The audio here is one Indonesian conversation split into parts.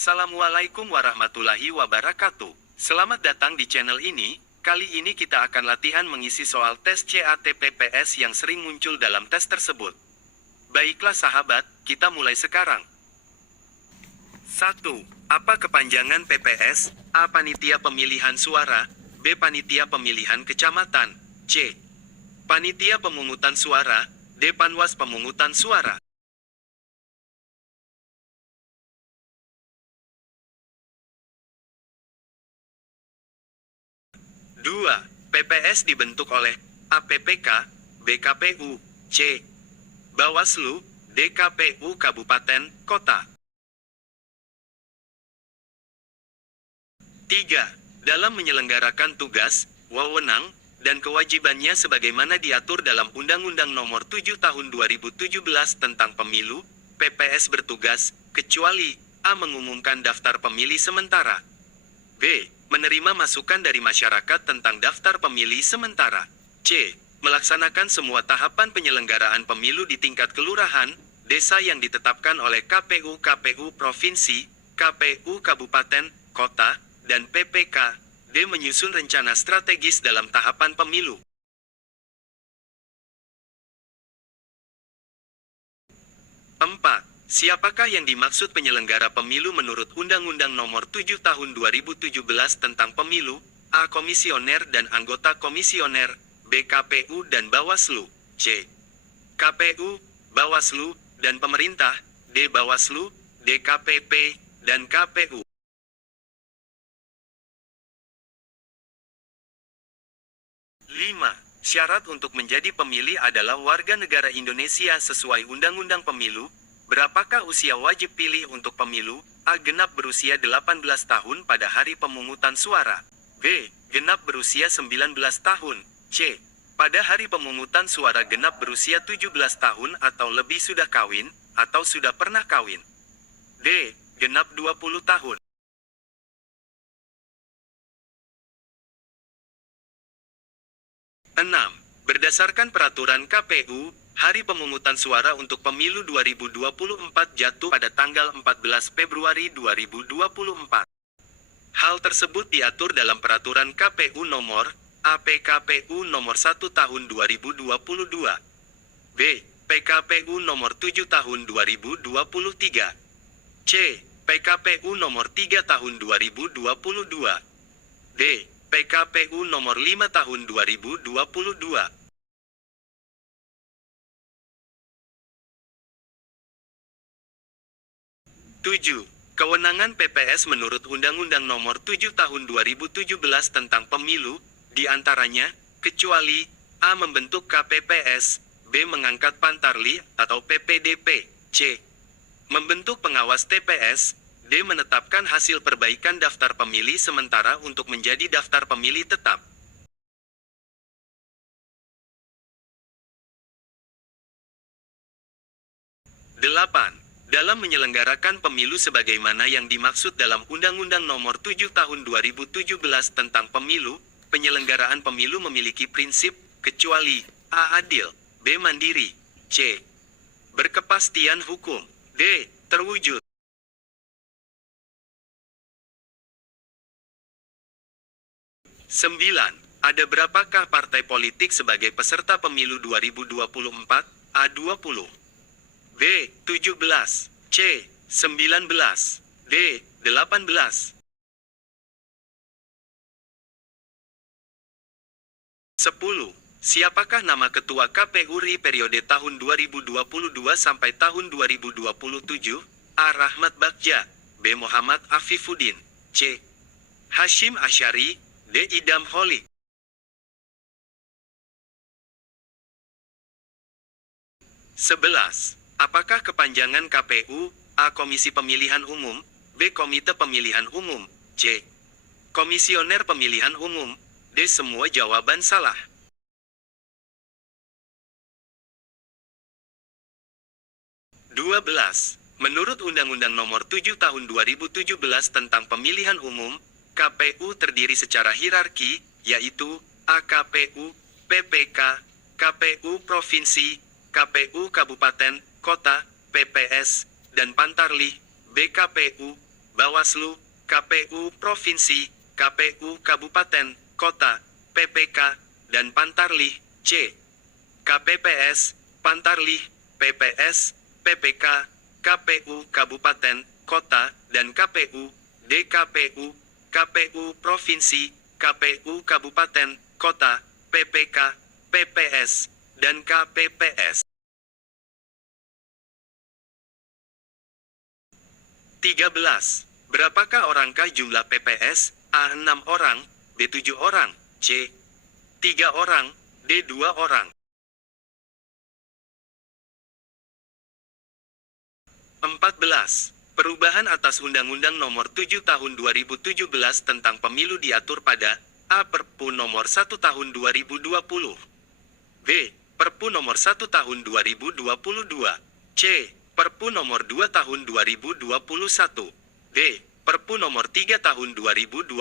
Assalamualaikum warahmatullahi wabarakatuh. Selamat datang di channel ini. Kali ini kita akan latihan mengisi soal tes CAT-PPS yang sering muncul dalam tes tersebut. Baiklah sahabat, kita mulai sekarang. 1. Apa kepanjangan PPS? A. Panitia Pemilihan Suara. B. Panitia Pemilihan Kecamatan. C. Panitia Pemungutan Suara. D. Panwas Pemungutan Suara. 2. PPS dibentuk oleh A. PPK, B. KPU, C. Bawaslu, D. KPU Kabupaten, Kota. 3. Dalam menyelenggarakan tugas, wewenang, dan kewajibannya sebagaimana diatur dalam Undang-Undang Nomor 7 Tahun 2017 tentang Pemilu, PPS bertugas, kecuali A. Mengumumkan daftar pemilih sementara, B. Menerima masukan dari masyarakat tentang daftar pemilih sementara, C. Melaksanakan semua tahapan penyelenggaraan pemilu di tingkat kelurahan, desa yang ditetapkan oleh KPU Provinsi, KPU Kabupaten, Kota, dan PPK, D. Menyusun rencana strategis dalam tahapan pemilu. 4. Siapakah yang dimaksud penyelenggara pemilu menurut Undang-Undang Nomor 7 Tahun 2017 tentang Pemilu? A. Komisioner dan anggota komisioner, B. KPU dan Bawaslu, C. KPU, Bawaslu, dan pemerintah, D. Bawaslu, DKPP, dan KPU. 5. Syarat untuk menjadi pemilih adalah warga negara Indonesia sesuai Undang-Undang Pemilu. Berapakah usia wajib pilih untuk pemilu? A. Genap berusia 18 tahun pada hari pemungutan suara. B. Genap berusia 19 tahun. C. Pada hari pemungutan suara genap berusia 17 tahun atau lebih sudah kawin, atau sudah pernah kawin. D. Genap 20 tahun. 6. Berdasarkan peraturan KPU, hari pemungutan suara untuk pemilu 2024 jatuh pada tanggal 14 Februari 2024. Hal tersebut diatur dalam peraturan KPU nomor A. PKPU nomor 1 tahun 2022. B. PKPU nomor 7 tahun 2023. C. PKPU nomor 3 tahun 2022. D. PKPU nomor 5 tahun 2022. 7. Kewenangan PPS menurut Undang-Undang Nomor 7 Tahun 2017 tentang Pemilu, diantaranya, kecuali A. Membentuk KPPS, B. Mengangkat Pantarlih atau PPDP, C. Membentuk pengawas TPS, D. Menetapkan hasil perbaikan daftar pemilih sementara untuk menjadi daftar pemilih tetap. 8. Dalam menyelenggarakan pemilu sebagaimana yang dimaksud dalam Undang-Undang Nomor 7 Tahun 2017 tentang Pemilu, penyelenggaraan pemilu memiliki prinsip, kecuali A. Adil, B. Mandiri, C. Berkepastian hukum, D. Terwujud. 9. Ada berapakah partai politik sebagai peserta pemilu 2024? A. 20. B. 17, C. 19, D. 18. 10. Siapakah nama Ketua KPU RI periode tahun 2022 sampai tahun 2027? A. Rahmat Bagja, B. Muhammad Afifuddin, C. Hashim Asyari, D. Idam Holik. 11. Apakah kepanjangan KPU? A. Komisi Pemilihan Umum, B. Komite Pemilihan Umum, C. Komisioner Pemilihan Umum, D. Semua jawaban salah. 12. Menurut Undang-Undang Nomor 7 Tahun 2017 tentang Pemilihan Umum, KPU terdiri secara hierarki, yaitu A. KPU, PPK, KPU Provinsi, KPU Kabupaten, Kota, PPS, dan Pantarlih, BKPU, Bawaslu, KPU Provinsi, KPU Kabupaten, Kota, PPK, dan Pantarlih, C. KPPS, Pantarlih, PPS, PPK, KPU Kabupaten, Kota, dan KPU, DKPU, KPU Provinsi, KPU Kabupaten, Kota, PPK, PPS, dan KPPS. 13. Berapakah orangkah jumlah PPS? A. 6 orang, B. 7 orang, C. 3 orang, D. 2 orang. 14. Perubahan atas Undang-Undang Nomor 7 Tahun 2017 tentang Pemilu diatur pada A. Perpu Nomor 1 Tahun 2020, B. Perpu Nomor 1 Tahun 2022, C. Perpu Nomor 2 Tahun 2021, D. Perpu Nomor 3 Tahun 2022.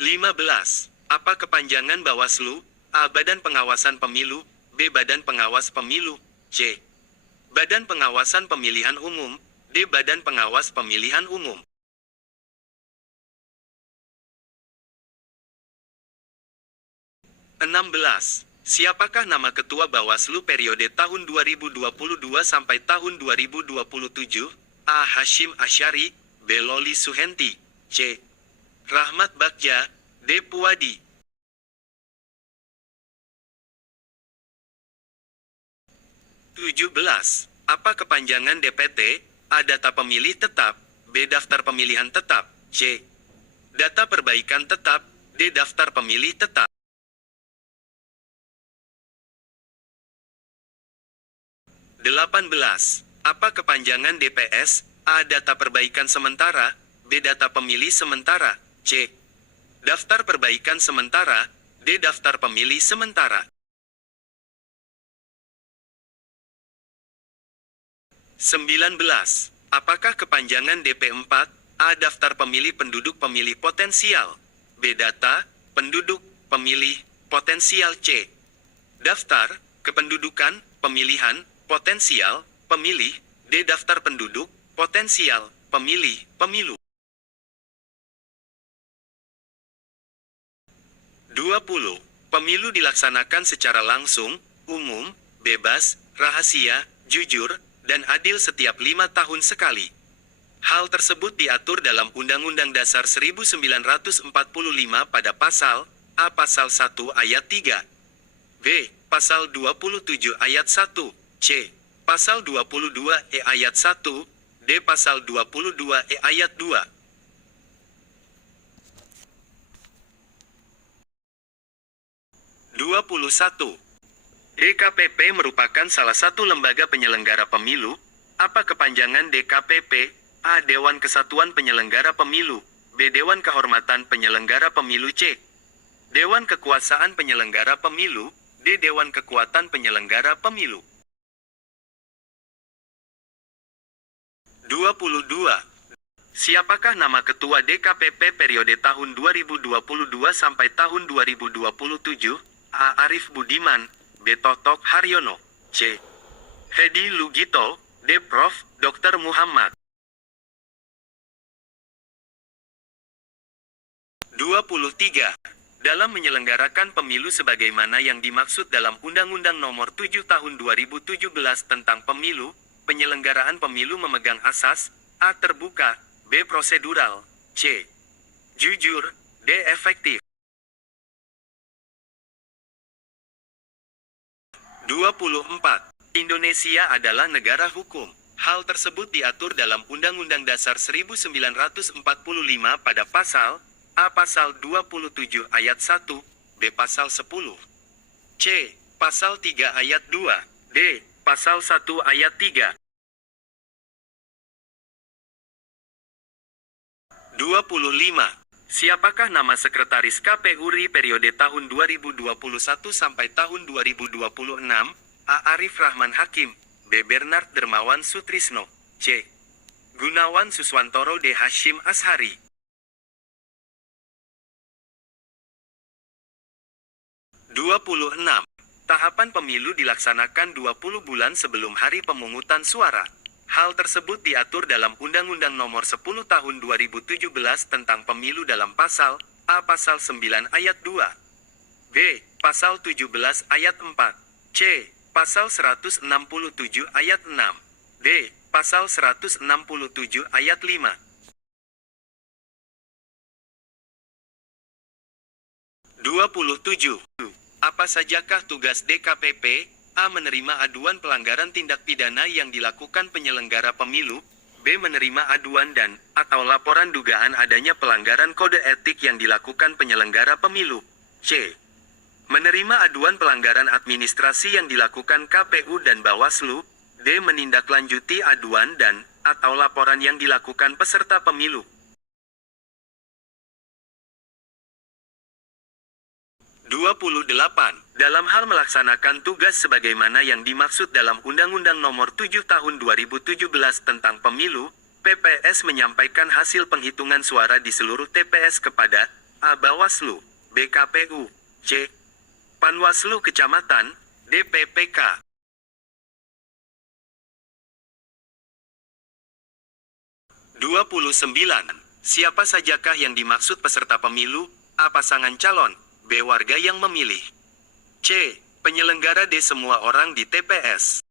15. Apa kepanjangan Bawaslu? A. Badan Pengawasan Pemilu, B. Badan Pengawas Pemilu, C. Badan Pengawasan Pemilihan Umum, D. Badan Pengawas Pemilihan Umum. 16. Siapakah nama Ketua Bawaslu periode tahun 2022 sampai tahun 2027? A. Hashim Asyari, B. Loli Suhenti, C. Rahmat Bagja, D. Puadi. 17. Apa kepanjangan DPT? A. Data pemilih tetap, B. Daftar pemilihan tetap, C. Data perbaikan tetap, D. Daftar pemilih tetap. 18. Apa kepanjangan DPS? A. Data perbaikan sementara, B. Data pemilih sementara, C. Daftar perbaikan sementara, D. Daftar pemilih sementara. 19. Apakah kepanjangan DP4? A. Daftar pemilih penduduk pemilih potensial, B. Data penduduk pemilih potensial, C. Daftar kependudukan pemilihan potensial pemilih, D. Daftar penduduk potensial pemilih pemilu. 20. Pemilu dilaksanakan secara langsung, umum, bebas, rahasia, jujur, dan adil setiap 5 tahun sekali. Hal tersebut diatur dalam Undang-Undang Dasar 1945 pada Pasal A. Pasal 1 Ayat 3, B. Pasal 27 Ayat 1, C. Pasal 22E Ayat 1, D. Pasal 22E Ayat 2. 21. DKPP merupakan salah satu lembaga penyelenggara pemilu. Apa kepanjangan DKPP? A. Dewan Kesatuan Penyelenggara Pemilu, B. Dewan Kehormatan Penyelenggara Pemilu, C. Dewan Kekuasaan Penyelenggara Pemilu, D. Dewan Kekuatan Penyelenggara Pemilu. 22. Siapakah nama Ketua DKPP periode tahun 2022 sampai tahun 2027? A. Arief Budiman, B. Totok Haryono, C. Hedi Lugito, D. Prof. Dr. Muhammad. 23. Dalam menyelenggarakan pemilu sebagaimana yang dimaksud dalam Undang-Undang Nomor 7 Tahun 2017 tentang Pemilu, penyelenggaraan pemilu memegang asas A. Terbuka, B. Prosedural, C. Jujur, D. Efektif. 24. Indonesia adalah negara hukum. Hal tersebut diatur dalam Undang-Undang Dasar 1945 pada Pasal A. Pasal 27 Ayat 1, B. Pasal 10, C. Pasal 3 Ayat 2, D. Pasal 1 Ayat 3. 25. Siapakah nama Sekretaris KPU RI periode tahun 2021 sampai tahun 2026? A. Arif Rahman Hakim, B. Bernard Dermawan Sutrisno, C. Gunawan Suswantoro, D. Hashim Ashari. 26. Tahapan pemilu dilaksanakan 20 bulan sebelum hari pemungutan suara. Hal tersebut diatur dalam Undang-Undang Nomor 10 Tahun 2017 tentang Pemilu dalam Pasal A. Pasal 9 Ayat 2, B. Pasal 17 Ayat 4, C. Pasal 167 Ayat 6, D. Pasal 167 Ayat 5. 27. Apa sajakah tugas DKPP? A. Menerima aduan pelanggaran tindak pidana yang dilakukan penyelenggara pemilu. B. Menerima aduan dan atau laporan dugaan adanya pelanggaran kode etik yang dilakukan penyelenggara pemilu. C. Menerima aduan pelanggaran administrasi yang dilakukan KPU dan Bawaslu. D. Menindaklanjuti aduan dan atau laporan yang dilakukan peserta pemilu. 28. Dalam hal melaksanakan tugas sebagaimana yang dimaksud dalam Undang-Undang Nomor 7 Tahun 2017 tentang Pemilu, PPS menyampaikan hasil penghitungan suara di seluruh TPS kepada A. Bawaslu, B. KPU, C. Panwaslu Kecamatan, D. PPK. 29. Siapa sajakah yang dimaksud peserta pemilu? A. Pasangan calon, B. Warga yang memilih, C. Penyelenggara, D. Semua orang di TPS.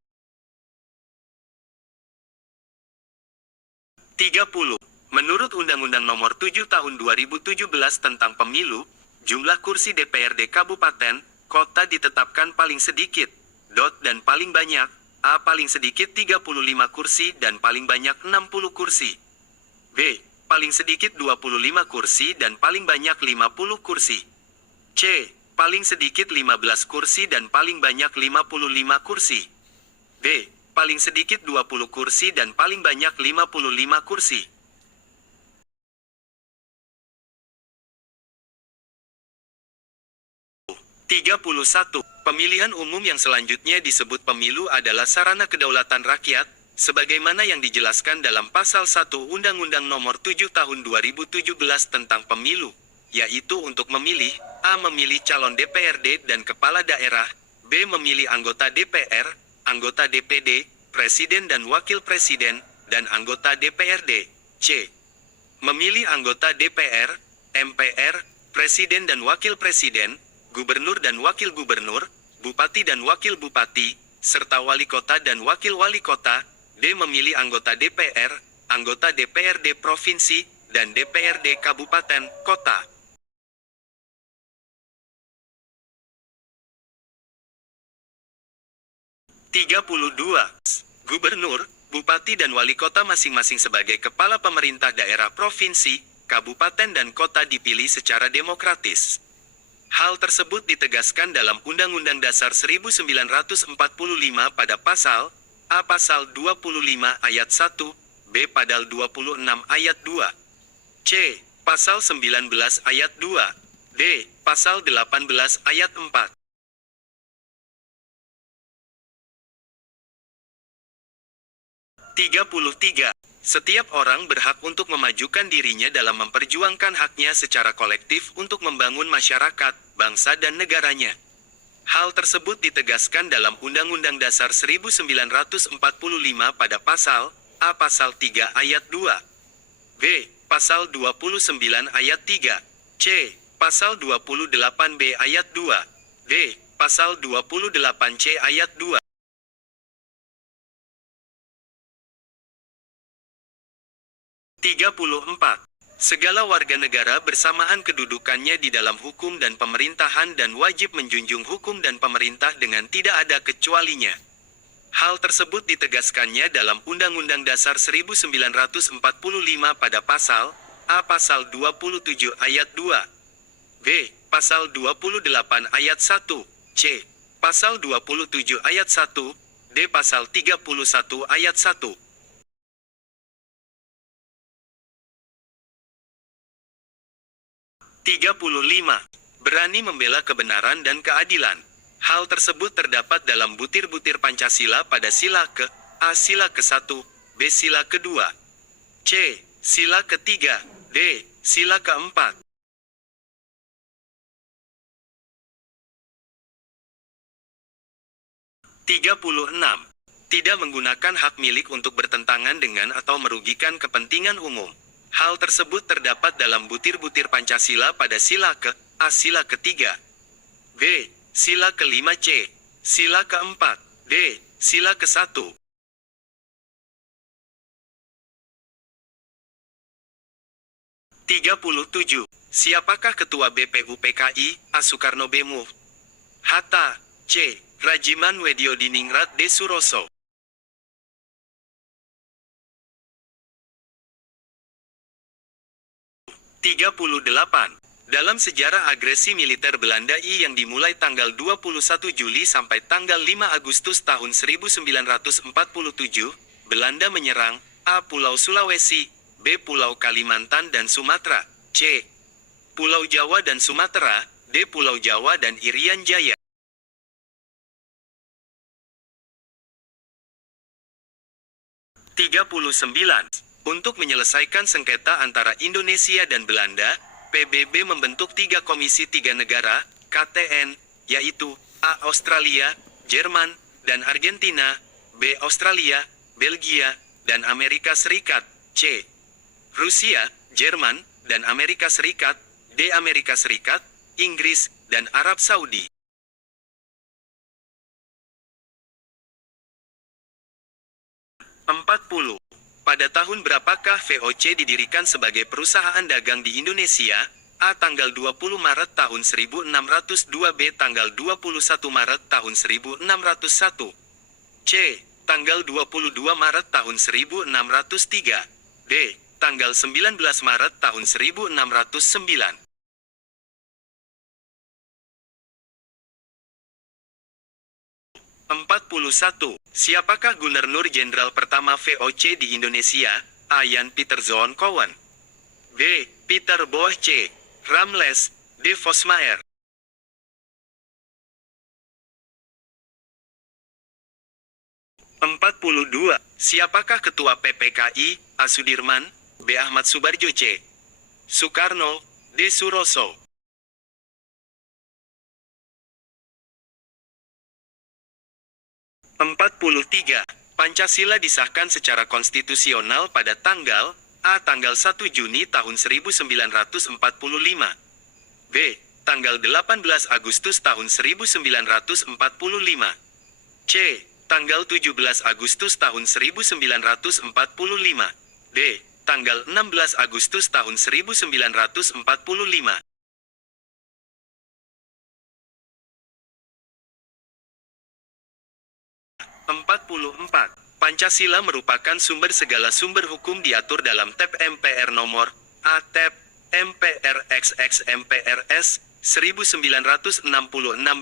30. Menurut Undang-Undang Nomor 7 Tahun 2017 tentang Pemilu, jumlah kursi DPRD Kabupaten, Kota ditetapkan paling sedikit, dan paling banyak, A. Paling sedikit 35 kursi dan paling banyak 60 kursi. B. Paling sedikit 25 kursi dan paling banyak 50 kursi. C. Paling sedikit 15 kursi dan paling banyak 55 kursi. D. Paling sedikit 20 kursi dan paling banyak 55 kursi. 31. Pemilihan umum yang selanjutnya disebut pemilu adalah sarana kedaulatan rakyat, sebagaimana yang dijelaskan dalam Pasal 1 Undang-Undang Nomor 7 Tahun 2017 tentang Pemilu, yaitu untuk memilih, A. Memilih calon DPRD dan kepala daerah, B. Memilih anggota DPR, anggota DPD, presiden dan wakil presiden, dan anggota DPRD, C. Memilih anggota DPR, MPR, presiden dan wakil presiden, gubernur dan wakil gubernur, bupati dan wakil bupati, serta wali kota dan wakil wali kota, D. Memilih anggota DPR, anggota DPRD provinsi, dan DPRD kabupaten, kota. 32. Gubernur, bupati dan wali kota masing-masing sebagai kepala pemerintah daerah provinsi, kabupaten dan kota dipilih secara demokratis. Hal tersebut ditegaskan dalam Undang-Undang Dasar 1945 pada Pasal A. Pasal 25 Ayat 1, B. Pasal 26 Ayat 2, C. Pasal 19 Ayat 2, D. Pasal 18 Ayat 4. 33. Setiap orang berhak untuk memajukan dirinya dalam memperjuangkan haknya secara kolektif untuk membangun masyarakat, bangsa dan negaranya. Hal tersebut ditegaskan dalam Undang-Undang Dasar 1945 pada Pasal A. Pasal 3 Ayat 2, B. Pasal 29 Ayat 3, C. Pasal 28B Ayat 2, D. Pasal 28C Ayat 2. 34. Segala warga negara bersamaan kedudukannya di dalam hukum dan pemerintahan dan wajib menjunjung hukum dan pemerintah dengan tidak ada kecualinya. Hal tersebut ditegaskannya dalam Undang-Undang Dasar 1945 pada Pasal A. Pasal 27 Ayat 2, B. Pasal 28 Ayat 1, C. Pasal 27 Ayat 1, D. Pasal 31 Ayat 1. 35. Berani membela kebenaran dan keadilan. Hal tersebut terdapat dalam butir-butir Pancasila pada sila ke-A, sila ke-1, B, sila ke-2, C, sila ke-3, D, sila ke-4. 36. Tidak menggunakan hak milik untuk bertentangan dengan atau merugikan kepentingan umum. Hal tersebut terdapat dalam butir-butir Pancasila pada sila ke-A, sila ketiga, B, sila kelima, C, sila keempat, D, sila ke-1. 37. Siapakah Ketua BPUPKI? A. Soekarno B. Muh. Hatta. C. Rajiman Wediodiningrat D. Suroso. 38. Dalam sejarah agresi militer Belanda yang dimulai tanggal 21 Juli sampai tanggal 5 Agustus tahun 1947, Belanda menyerang A. Pulau Sulawesi, B. Pulau Kalimantan dan Sumatera, C. Pulau Jawa dan Sumatera, D. Pulau Jawa dan Irian Jaya. 39. Untuk menyelesaikan sengketa antara Indonesia dan Belanda, PBB membentuk 3 komisi 3 negara, KTN, yaitu A. Australia, Jerman, dan Argentina, B. Australia, Belgia, dan Amerika Serikat, C. Rusia, Jerman, dan Amerika Serikat, D. Amerika Serikat, Inggris, dan Arab Saudi. 40. Pada tahun berapakah VOC didirikan sebagai perusahaan dagang di Indonesia? A. Tanggal 20 Maret tahun 1602, B. Tanggal 21 Maret tahun 1601, C. Tanggal 22 Maret tahun 1603, D. Tanggal 19 Maret tahun 1609. 41. Siapakah Gubernur Jenderal pertama VOC di Indonesia? A. Jan Pieter Zoon Kowen, B. Peter Boah, C. Ramles, D. Vosmaer. 42. Siapakah Ketua PPKI? A. Sudirman, B. Ahmad Subarjo, C. Soekarno, D. Suroso. 43. Pancasila disahkan secara konstitusional pada tanggal A. Tanggal 1 Juni tahun 1945, B. Tanggal 18 Agustus tahun 1945, C. Tanggal 17 Agustus tahun 1945, D. Tanggal 16 Agustus tahun 1945. 44. Pancasila merupakan sumber segala sumber hukum diatur dalam TEP MPR nomor A. TEP MPR XX MPRS 1966,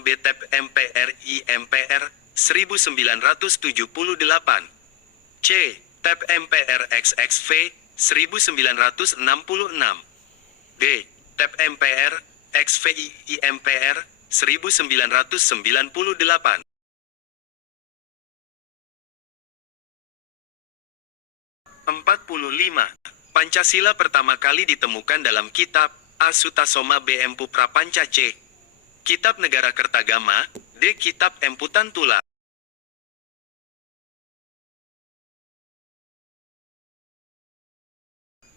B. TEP MPR IMPR 1978, C. TEP MPR XXV 1966, D. TEP MPR XVI IMPR 1998. 45. Pancasila pertama kali ditemukan dalam kitab A. Sutasoma B. Empu Prapanca, C. Kitab Negara Kertagama, D. Kitab Emputan Tula.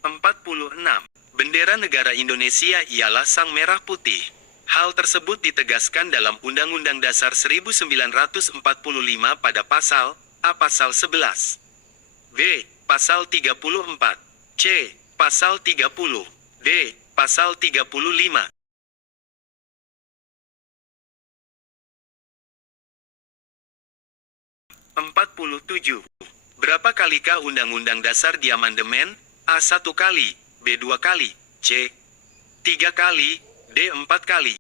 46. Bendera negara Indonesia ialah sang merah putih. Hal tersebut ditegaskan dalam Undang-Undang Dasar 1945 pada pasal A. Pasal 11, B. Pasal 34, C. Pasal 30, D. Pasal 35. 47. Berapa kalikah Undang-Undang Dasar diamandemen? A. 1 kali, B. 2 kali, C. 3 kali, D. 4 kali.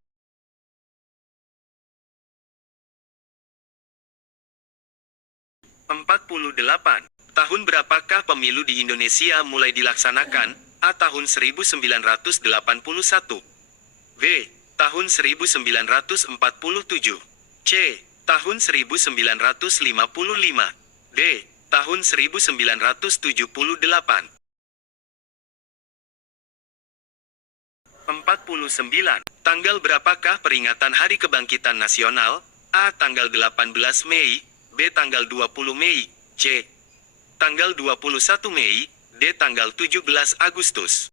48. Tahun berapakah pemilu di Indonesia mulai dilaksanakan? A. Tahun 1981, B. Tahun 1947, C. Tahun 1955, D. Tahun 1978. 49. Tanggal berapakah peringatan Hari Kebangkitan Nasional? A. Tanggal 18 Mei, B. Tanggal 20 Mei, C. Tanggal 21 Mei, D. Tanggal 17 Agustus.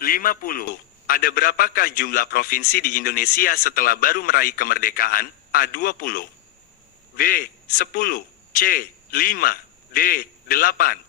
50. Ada berapakah jumlah provinsi di Indonesia setelah baru meraih kemerdekaan? A. 20, B. 10, C. 5, D. 8.